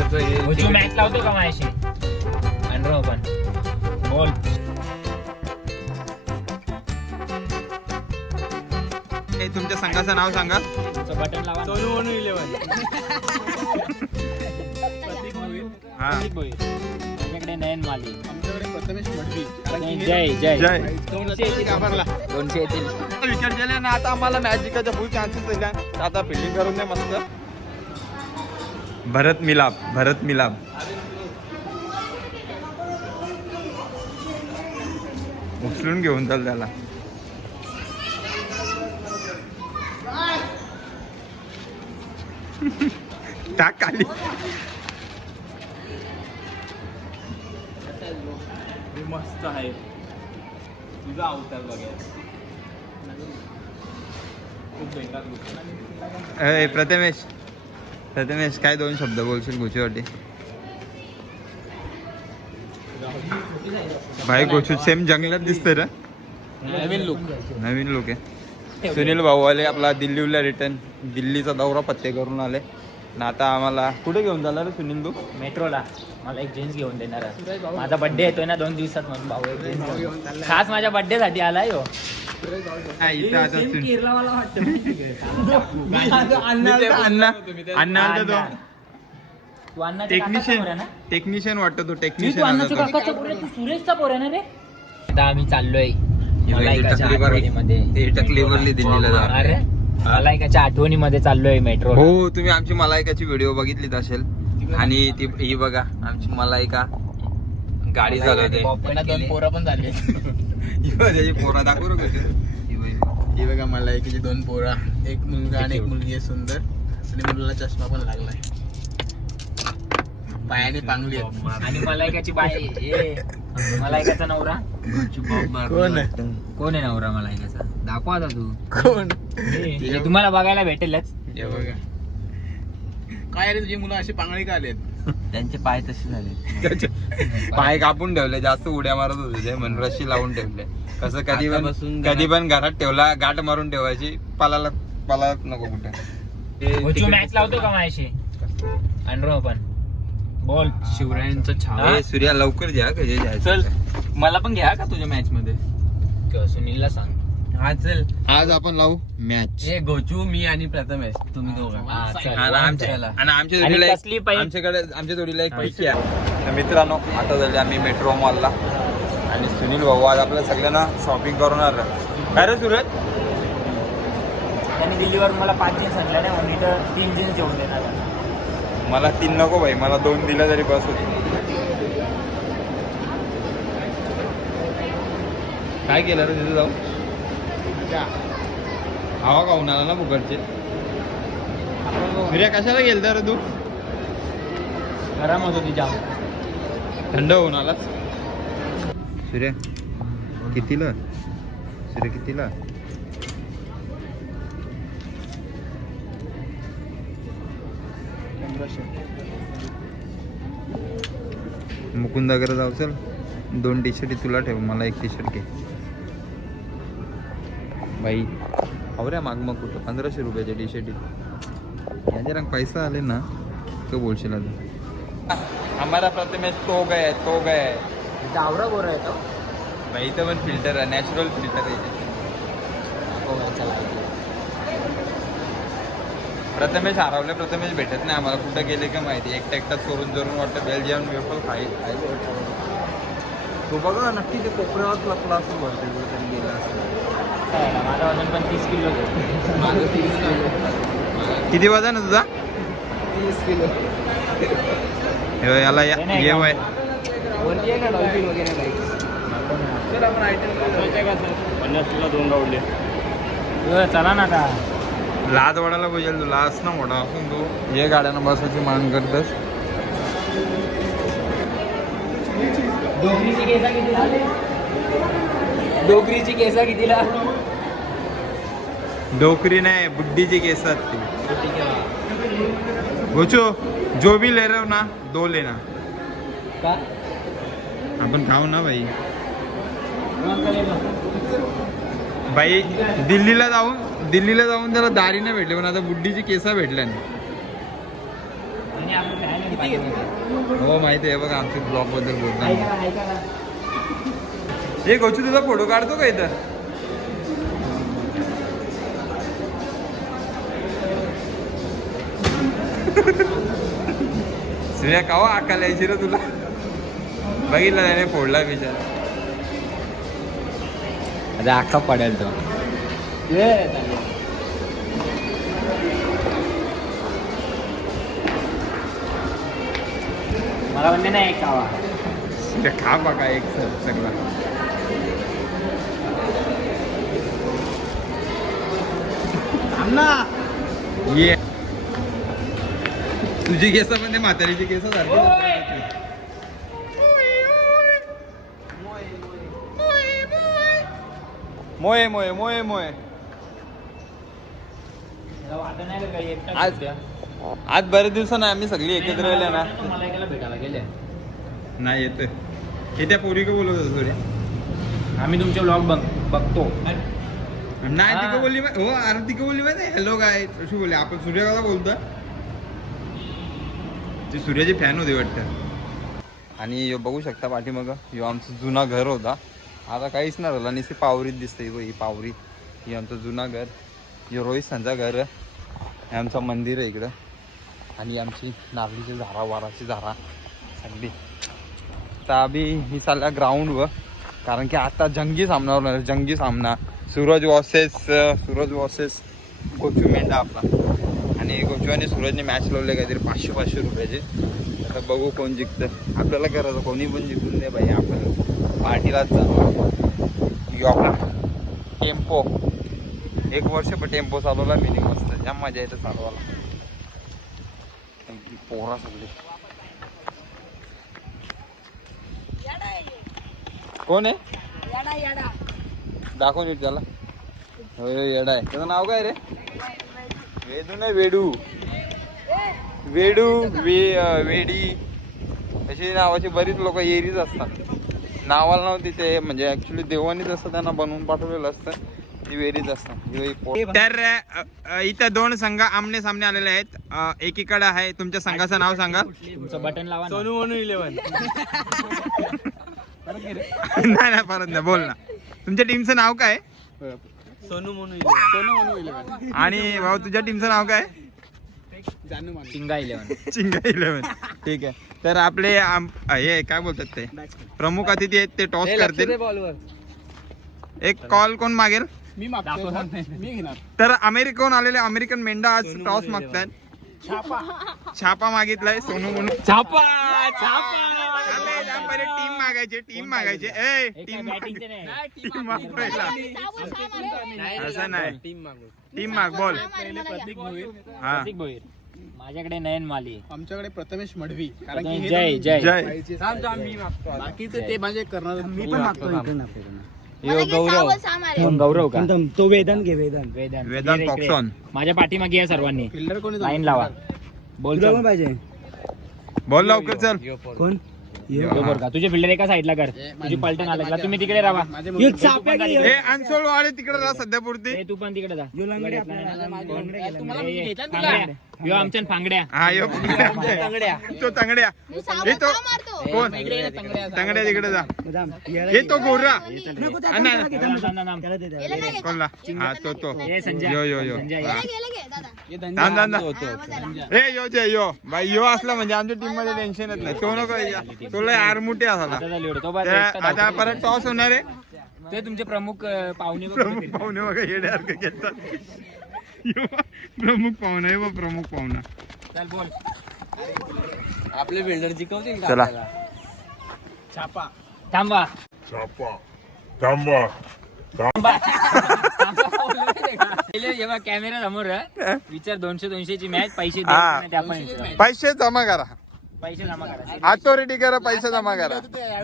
तू match लावतो का माझ्याशी? अनरो पण. बोल. हे तुमच्या संघाचं नाव सांगा. बटन लावा. सोनू म्हणून इलेव्हन हा. माझ्याकडे नयन माली आमच्याकडे प्रथमेश मडवी. कारण की हे जय जय. जय. दोनशे येतील घाबरला दोनशे येतील विकेट गेले ना आता आम्हाला मॅच जिंकायचा फुल चान्सेस दिला तर आता फिल्डिंग करून दे मस्त. भरत मिलाप भरत मिलाप. उचलून घेऊन चाल त्याला. टाक हे मस्त आहे. तुझा अवतार बघायला. खूप प्रथमेश. प्रथमेश काय दोन शब्द बोलशील गोचीवाटी भाई गोचू सेम जंगलात दिसतंय रे. नवीन लुक नवीन लोक आहे. सुनील भाऊ आले आपला दिल्लीला रिटर्न दिल्लीचा दौरा पत्ते करून आले. आणि आता आम्हाला कुठे घेऊन झाला रे सुनील तू? मेट्रोला. मला एक जीन्स घेऊन देणार आहे. माझा बर्थडे येतोय ना दोन दिवसात म्हणून भाऊ एक घेऊन दे. खास माझ्या बर्थडे साठी पोर आहे टेक्निशियन ना? टेक्निशियन वाटतो तो टेक्निशियन आला सुरेशचा पोर आहे ना रे? आता आम्ही चाललोय टकलीवरली- आठवणीमध्ये. ते टकलीवरली दिल्लीला जा अरे मलायकाच्या आठवणीमध्ये चाललोय मेट्रो हो तुम्ही आमची मलायकाची व्हिडिओ बघितलीच असेल. आणि ती ही बघा आमची मलायका गाडी चालवते पोरं पण झाले. त्याची पोरा दाखवू. ही बघ. ही बघा मला एकीची दोन पोरा. एक मुलगा आणि एक मुलगी आहे सुंदर. आणि मुलाला चष्मा पण लागलाय. पायाने पांगली. आणि मलायकाची बाय ए, मलायकाचा नवरा? कोण आहे? कोण आहे नवरा मलायकाचा दाखवा आता तू. कोण? हे, तुम्हाला बघायला भेटेलच. काय रे तुझी मुलं अशी पांगळी का आलेत? त्यांचे पाय तसे झाले पाय कापून ठेवले जास्त उड्या मारत होते ते म्हणून रशी लावून ठेवले. कसं कधी पण कधी पण घरात ठेवला गाठ मारून ठेवायची पलाला पला नको कुठे. मॅच लावतो का माझ्याशी अनरो पण. बोल शिवरायांचा ए, सूर्या लवकर द्या कधी चल जायचं मला पण घ्या का तुझ्या मॅच मध्ये? सुनीलला सांग. हा चल. आज आपण लावू मॅच हे गोचू मी आणि प्रथमेश तुम्ही दोघं. हा, चल. आणि आमच्या चला. आणि आमच्या आणि जोडीला कसली एक- पाईप? आमच्याकडे आमच्या जोडीला एक पैकी आहे. तर मित्रांनो आता झाले आम्ही मेट्रो मॉलला आणि सुनील भाऊ आज आपल्या सगळ्यांना शॉपिंग करून आलं. काय रे सुरज? त्यांनी दिल्लीवर मला पाच जीन्स आणल्या नाही म्हणून इथं तीन जीन्स घेऊन देणार आहे. मला तीन नको भाई मला दोन दिलं तरी बस होती. काय केलं रे तिथे जाऊ हवा का उन्हाला ना फुकटचे. सूर्या कशाला गेलता रे तू? गरम होत जाम थंड होऊन आलास. सूर्या कितीला? सूर्य कितीला? मुकुंदाकडे जाऊ चल. दोन टी शर्ट तुला ठेव मला एक टी शर्ट घे. बाई आवऱ्या माग मग कुठं? पंधराशे रुपयाच्या टी शर्ट याचे रंग पैसा आले ना तो बोलशील आता. हमारा प्रथमेश तो गए तो गए आवरा बोर आहे तो. भाई इथं पण फिल्टर आहे नॅचरल फिल्टर आहे. हो प्रथमेश हरवले प्रथमेश भेटत नाही आम्हाला. कुठं गेले का माहिती? एकटा एकटा चोरून चोरून वाटतं बेल्जियम वेफल खाई खायला तो बघा नक्की ते कोपऱ्यावर क्लास भरते त्यांनी गेला असेल. माझं वजन पण तीस किलो किती वजन आहे तुझा? तीस किलो. हे याला या- हे? वय डॉल्फिन वगैरे काही? तर आपण आयटम पन्नास किलो दोन गावले चला ना आता. लाज वाढायला पाहिजे तू लाज ना मोठा. असून तू ये गाड्यानं बसायची मान करतस. डोगरीची केसा कितीला डोगरीची केसा कितीला डोकरी नाही बुड्डीची केसात ती. गोचो जो भी ले रहे हो ना दो लेना. का? आपण खाऊ ना भाई भाई दिल्लीला जाऊन दिल्लीला जाऊन त्याला दारी नाही भेटले पण आता बुड्डीची केसा भेटल्या हो माहिती आहे बघा आमच्या ब्लॉगबद्दल ऐका बोलतो ना, ऐका ना. हे गोचू तुझा फोटो काढतो का इथं? सूर्या कावा आकाल यायची रे तुला? बघितलं त्याने फोडला बिचारा. आता अख्खा पडेल तो. खा बघा एक सर सगळा ये. तुझी केस म्हणजे म्हातारीची केस सारखी मोये. मोये मोये मोये आज-? आज बरेच दिवसानं आम्ही सगळी एकत्र मला ना गेले. नाही येतोय. हे त्या पोरी का बोलत होता सूर्या आम्ही तुमचे ब्लॉग बघ बघतो. नाही हा. तिकडे बोलली मा- हो अरे तिकडे बोलली माहिती हॅलो काय अशी बोलली. आपण सूर्य कसा बोलतो ती सूर्याची फॅन होती वाटतं. आणि ह्यो बघू शकता पाठीमागं. ह्यो आमचं जुना घर होता. आता काहीच नाही राहिलं नुसती पावरीत दिसते. ही पावरी. ही आमचं जुना घर. ह्यो रोहित संचा घर. आहे. हे आमचं मंदिर आहे इकडं. आणि आमची नारळीची झाडा वाराची झाडा सगळी तर आम्ही ही चालल्या ग्राउंडवर कारण की आता जंगी सामना होणार आहे, जंगी सामना. सूरज वॉसेस सूरज वॉसेस गोचू मेंढा आपला. आणि गोचू आणि सूरजने मॅच लावले काहीतरी पाचशे पाचशे रुपयाचे. आता बघू कोण जिंकतं. आपल्याला करायचं कोणी पण जिंकून दे बाई. आपण पार्टीलाच जाऊ आपला टेम्पो. एक वर्ष पण टेम्पो चालवला मिनिंग मस्त. ज्या मजा येते चालवायला. पोरा सगळी. कोण आहे? दाखवून येत त्याला. होय येडा आहे. त्याचं नाव काय रे? वेदू नाही वेडू. वेडू वे अं, वेडी. अशी नावाची बरीच लोक येरीच असतात. नावाला नव्हती ते म्हणजे ऍक्च्युली देवानीच असतं त्यांना बनवून पाठवलेलं असतं. ती वेरीच असतात. तर इथं दोन संघ आमने सामने आलेले आहेत. अं, एकीकडे आहे तुमच्या संघाचं नाव सांगा. तुमचं बटन लावा. सोनू म्हणून इलेव्हन नाही नाही परत नाही बोल ना. तुमच्या टीमचं नाव काय? सोनू म्हणून इलेव्हन सोनू म्हणून इलेव्हन आणि भाऊ तुझ्या टीमचं नाव काय? जानू मान चिंगा इलेव्हन. चिंगा इलेव्हन. ठीक आहे. तर आपले आम- हे काय बोलतात ते? प्रमुख अतिथी आहेत ते टॉस करतील. एक कॉल कोण मागेल? मी मागतो मी घेणार. तर अमेरिकहून आलेले अमेरिकन मेंढा आज टॉस मागतात छापा. मागितलाय सोनू म्हणून. छापा! टीम मागायचे टीम मागायचे. ए टीम बॅटिंगचे नाही. टीम माग पहिला. असं नाही. टीम मागू. टीम माग बोल. पहिले प्रतीक भोईर. हा. माझ्याकडे नयन माली. आमच्याकडे प्रथमेश मडवी. कारण की हे जय जय. जय. बाकीचे ते माझे करणार मी पण मागतो इकडनं यो गौरव. कोण गौरव का? तो वेदन घे वेदन. वेदांत वेदांत इकडे, इकडे. पॉक्सॉन. माझ्या पाठीमागे या सर्वांनी. फिल्डर कोणी लाईन लावा. बोल तुला चल. पण पाहिजे? बोल लवकर चल. कोण? यो. का? तुझे फिल्डर एका साईडला कर. तुझी पलटण आलं तुम्ही तिकडे राहा. यो चाप्या घे, यो. ए अनसोल वाले तिकडे राहा सध्या पुरती. ए, तू पण तिकडे जा. यो आपल्याला ए, ए. यो आमच्या फांगड्या हा यो. तो तंगड्या. हे तो कोण? तंगड्या तिकडे जा. दाम, याला हे घे. तो गोरा. कोणला? हा तो तो. यो यो यो. हा. यो जय यो. बाई यो असला म्हणजे आमच्या टीममध्ये टेन्शनच नाही. तो नको या. तो लय आरमुटे एकटा आता. परत टॉस होणार आहे. ते तुमचे प्रमुख पाहुणे वगैरे. पाहुणे बघा येड्यासारखं घेतात प्रमुख पाहुणा आहे बा प्रमुख पाहुणा चल बोल आपले बिल्डर जिंकवतील चला. छापा थांबा. Tamba. पहिले जेव्हा कॅमेरा समोर आहे, विचार दोनशे दोनशेची मॅच पैसे हा. द्यायचे नाही, ते आपण विचारू. पैसे जमा करा पैसे जमा करा. अथॉरिटी करा पैसे जमा करा.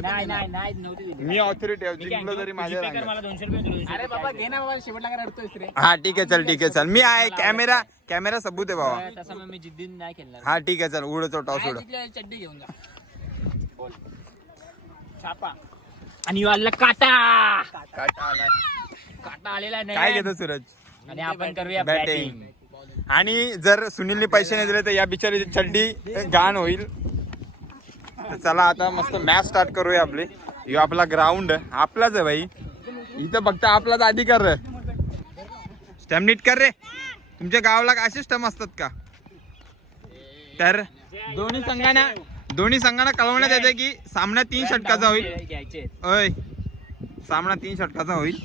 नाही नाही नाही नव्हते दिले. मी ऑथॉरिटी काय जिंकलो तरी माझ्या पे कर, रंगात. मला दोनशे रुपये तुला दोनशे अरे रुपये बाबा घे ना बाबा शेवटला काय रडतोयस रे हा ठीक आहे चल ठीक आहे चल. मी आहे कॅमेरा कॅमेरा सबूत आहे बाबा. दे. तसं मग मी जिद्दी नाही खेळणार. हा ठीक आहे चल उडतो टॉस उड जिंकल्या चड्डी घेऊन जा. बोल. छापा. आणि वाला काटा. काटा आलेला नाही. काय घेतो सूरज? आणि आपण करूया Batting. बॅटिंग आणि जर सुनीलने पैसे नाही दिले तर या बिचारीची चड्डी घाण होईल. चला आता मस्त मॅच स्टार्ट करूया आपली. ह्यो आपला ग्राउंड आपलाच आहे भाई. इथं फक्त आपलाच अधिकार स्टॅम नीट कर रे. तुमच्या गावाला असे स्टम असतात का? तर दोन्ही संघांना दोन्ही संघांना कळवण्यात येते की सामना तीन षटकाचा होईल. अय सामना तीन षटकाचा होईल.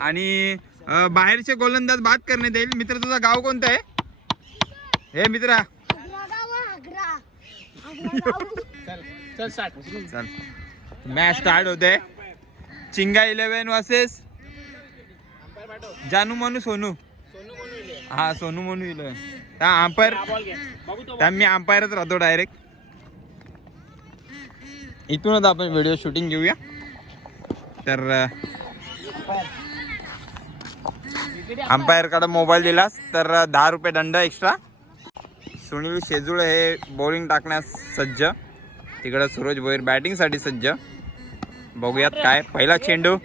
आणि बाहेरचे गोलंदाज बाद करण्यात येईल. मित्र तुझं गाव कोणतं आहे? हे मित्रा. चल. मॅच स्टार्ट होते. चिंगा इलेव्हन वर्सेस जानू मनू सोनू. हा सोनू मनू इलेव्हन. त्या अंपायर. त्या मी अंपायरच राहतो डायरेक्ट इथूनच आपण व्हिडिओ शूटिंग घेऊया. तर अंपायरकडे मोबाईल दिलास तर दहा रुपये दंड एक्स्ट्रा सुनील शेजूळ हे बॉलिंग टाकण्यास सज्ज. तिकडं सूरज भोईर बॅटिंगसाठी सज्ज. बघूयात काय. पहिला चेंडू.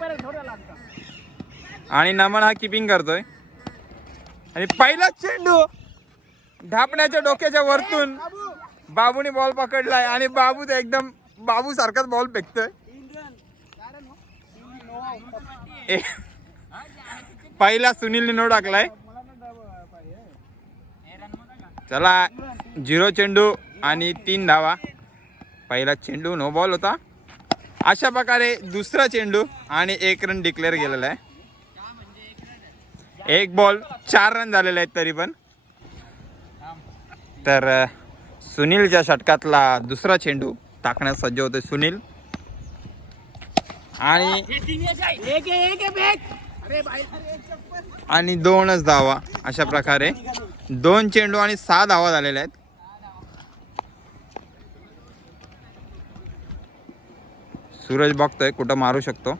आणि नमन हा किपिंग करतोय. आणि पहिला चेंडू. ढापण्याच्या डोक्याच्या वरतून बाबूने बॉल पकडलाय आणि बाबू तर एकदम बाबू सारखाच बॉल फेकतोय. पहिला सुनीलने नो टाकलाय. चला झिरो चेंडू आणि तीन धावा. पहिला चेंडू नो बॉल होता. अशा प्रकारे दुसरा चेंडू आणि एक रन डिक्लेअर केलेला आहे. एक बॉल चार रन झालेले आहेत तरी पण. तर सुनीलच्या षटकातला दुसरा चेंडू टाकण्यास सज्ज होते सुनील. आणि आणि दोनच धावा अशा प्रकारे. दोन चेंडू आणि सहा धावा झालेल्या आहेत. सूरज बघतोय कुठं मारू शकतो.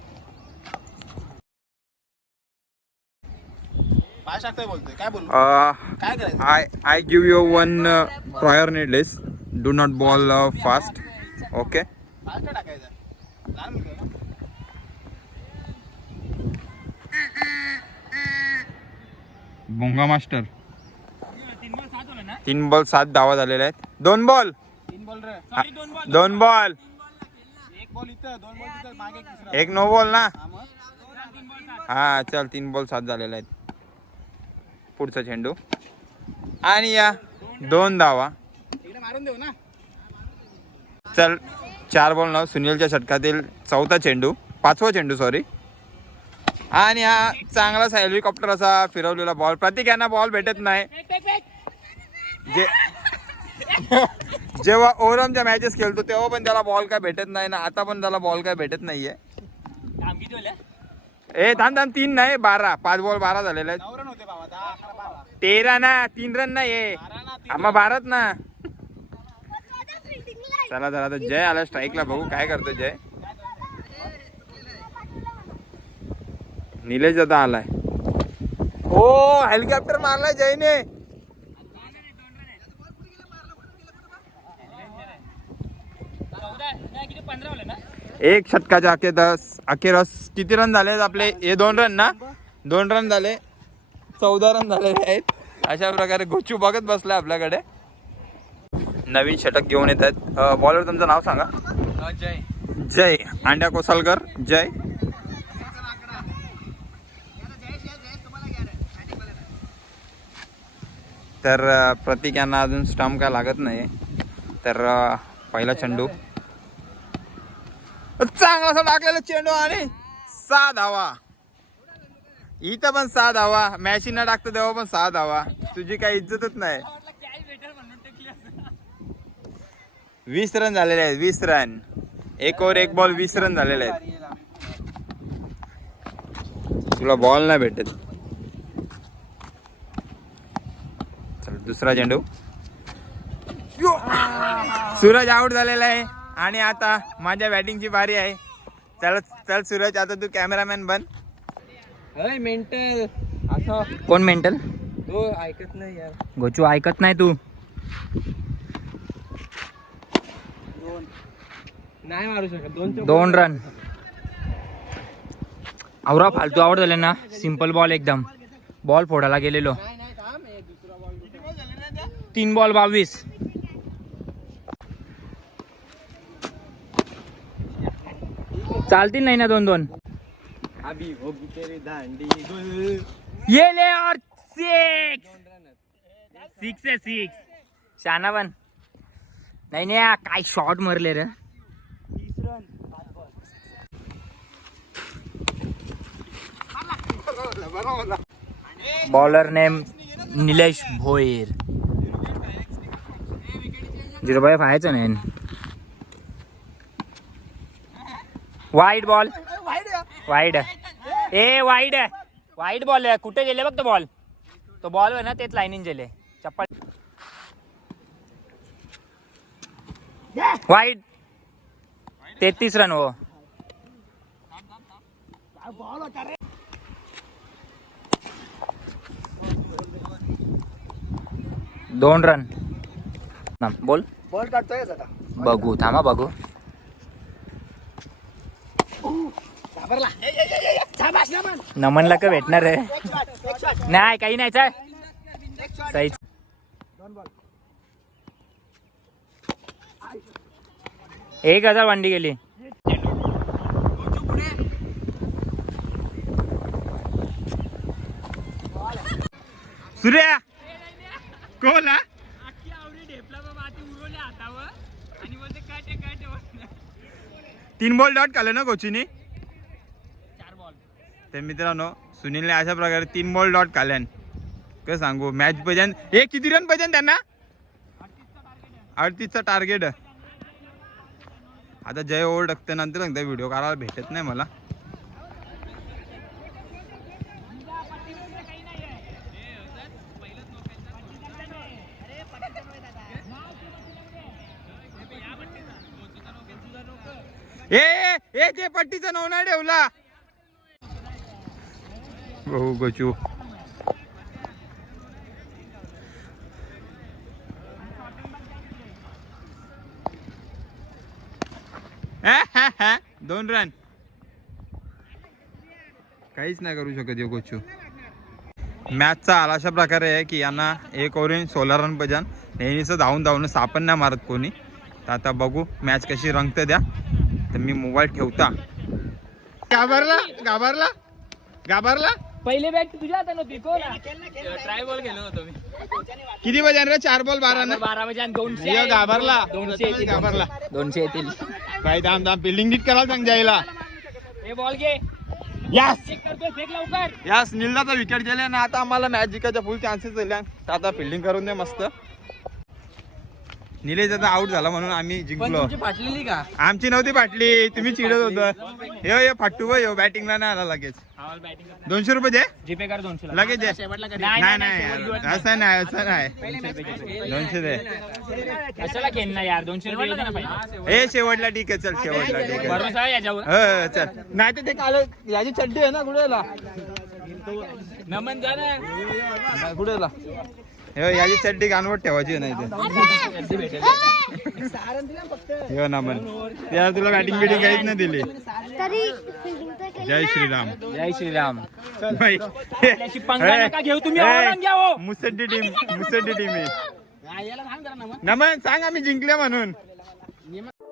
I I give you one prior needless do not ball fast okay bhunga master. तीन बॉल सात होलं ना? तीन बॉल सात धावा झालेल्या आहेत. दोन बॉल. तीन बॉल रे. Sorry, दोन बॉल. दोन बॉल. एक बॉल इथं दोन बॉल तिथं मागे एक तिसरा एक नो बॉल ना? हा चल तीन बॉल सात झालेले आहेत. पुढचा चेंडू आणि या दोन धावा. इकडे मारून देऊ ना? चल चार बॉल नऊ सुनीलच्या षटकातील चौथा चेंडू पाचवा चेंडू सॉरी आणि हा चांगलाच हेलिकॉप्टर असा फिरवलेला बॉल प्रतीक यांना बॉल भेटत नाही. जे जेव्हा ओरमच्या मॅचेस खेळतो तेव्हा पण त्याला बॉल काय भेटत नाही ना. आता पण त्याला बॉल काय भेटत नाहीये. ए थांब थांब. तीन नाही बारा. पाच बॉल बारा झालेले आहेत. तेरा ना तीन रन नाही आहे. आम्हा भारत ना. चला चला तर जय आला स्ट्राईकला बघू काय करतो जय. निलेश आता आलाय. ओ हेलिकॉप्टर मारलाय जयने. एक षटकाच्या अखेरस अखेरस किती रन झाले आपले? हे दोन रन ना? दोन रन झाले. चौदा रन झालेले आहेत. अशा प्रकारे गोचू बघत बसलाय आपल्याकडे. नवीन षटक घेऊन येत आहेत. बॉलर तुमचं नाव सांगा. जय. जय. अंड्या कोसालकर. जय. तर प्रतीक यांना अजून स्टम्प काय लागत नाही तर पहिला चेंडू. चांगला असा टाकलेला चेंडू आणि सहा धावा. इथं पण सहा धावा. मॅची न टाकतो तेव्हा पण सहा धावा. तुझी काही इज्जतच नाही. वीस रन झालेले आहेत वीस रन एक ओव्हर एक बॉल वीस रन झालेले आहेत. तुला बॉल नाही भेटत चल दुसरा चेंडू! सूरज आउट झालेला आहे. आणि आता माझ्या बॅटिंगची बारी आहे. चल चल सूरज आता तू कॅमेरामॅन बन. मेंटल असं. कोण मेंटल तो ऐकत नाही यार. गोचू ऐकत नाही तू. दोन. नाही मारू शकत. दोन दोन रन आवरा फालतू आवड झाले ना. सिंपल बॉल एकदम. बॉल फोडायला गेलेलो नाही नाही थांब हे दुसरा बॉल तीन बॉल बावीस. चालतील नाही ना दोन दोन अभी होगी तेरी दांडी. ये ले और सिक्स सिक्स आहे सिक्स शाना पण नाही नाही हा, काय शॉट मारले रे. Bowler name Nilesh Bhoir zero bye फायचं नाही वाईट बॉल. वाईड ए वाईड वाईट बॉल आहे. कुठे गेले बघ तो बॉल. तो बॉल आहे ना तेच लाईनिंग गेले. चप्पल. वाईट. तेहतीस रन हो. दोन रन. बोल. बॉल काढतोय आता बघू थांबा बघू. नमनला का भेटणार आहे. नाही काही नाही चल. एक हजार वंडी गेली. सूर्या! कोला तीन बॉल डॉट काढले ना कोचीने? तर मित्रांनो सुनीलने अशा प्रकारे तीन बॉल डॉट काढल्यान काय सांगू मॅच पाहिजे हे किती रन पाहिजे त्यांना? अडतीसचा टार्गेट आता जय ओव्हर टाकते नंतर एकदा व्हिडिओ काढायला भेटत नाही मला. ए ए ते पट्टीचा नवना ठेवला. भाऊ गचू. दोन रन काहीच नाही करू शकत यो गोचू. मॅचचा आला अशा प्रकारे आहे की यांना एक ओव्हरीन सोळा रन पाहिजे नेहमीच धावून धावून सापण नाही मारत कोणी. तर आता बघू मॅच कशी रंगते द्या तर मी मोबाईल ठेवता. घाबरला? घाबरला? घाबरला? पहिले बॅट तुझ्या हातात नव्हती ट्राय बॉल गेलो होतो मी. किती बजान रे चार बॉल बारा ना? बारा वाजे आणि दोनशे यो घाबरला. दोनशे येतील. घाबरला. दोनशे येतील. काय दाम दाम. बिल्डिंग नीट करायला सांग जायला. हे बॉल घे. यास यास निलदाचा विकेट गेले ना आता आम्हाला मॅच जिंकायच्या फुल चान्सेस तर आता फिल्डिंग करून दे मस्त. निलेश आता आउट झाला म्हणून आम्ही जिंकलो. फाटलेली का? आमची नव्हती फाटली तुम्ही चिडत होत. यो यो फाटू बा यो बॅटिंगला नाही आला लगेच. बॅटिंग दोनशे रुपये दे. जीपे कर दोनशे ला. लगेच दे. नाही, नाही. असं नाही असं नाही. दोनशे दे. कशाला खेळणार यार? दोनशे रुपये. ए शेवटला ठीक आहे चल शेवटला ठीक आहे याच्यावर. हो, चल. नाही तर ते काल याची चड्डी आहे ना कुठेला नमन जा ना. कुठेला याची चड्डी कानवट ठेवायची नाही हो ना मन त्याला तुला बॅटिंग बिटिंग काहीच नाही दिली. जय श्रीराम. जय श्रीराम. हो. मुसड्डी टीम मुसड्डी टीम आहे. नमन सांग आम्ही जिंकले म्हणून.